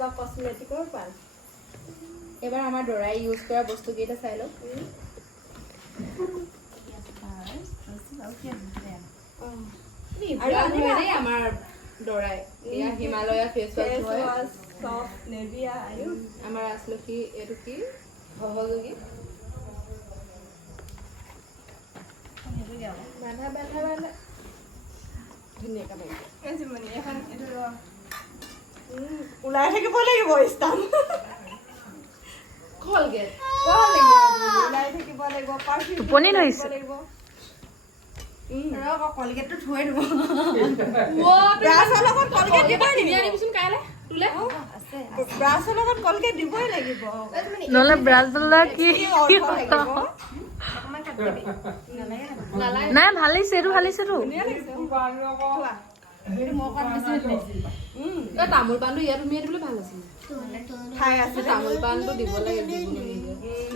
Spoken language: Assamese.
এবাৰ কসমেটিকৰ পান এবাৰ আমাৰ দৰাই ইউজ কৰা বস্তু কেইটা চাই লওক আৰু আনিবা আমাৰ দৰাই এয়া হিমালয়া ফেস ওয়াশ হয় সফট নেভিয়া আৰু আমাৰ ৰাজলক্ষী এইটো কি সহযোগী বান্ধা ধুনীয়াকৈ লাগিব ওলাই থাকিব লাগিব ইষ্টাম কলগেট ওলাই থাকিব লাগিব পাৰফিউম টোপনি ধৰিছে। কলগেটটো থৈ দিব ব্ৰাছৰ লগত কলগেট দিবই লাগিব আনিবিচোন কাইলৈ তোলে ব্ৰাছৰ লগত কলগেট দিবই লাগিব নহ'লে ব্ৰাছডালৰ কি অৰ্থ লাগিব নাই ভাল লাগিছে এইটো ভাল লাগিছেতো তামোল পাণটো ইয়াত তুমি দিবলৈ ভাল আছিল খাই আছে তামোল পাণটো দিব লাগে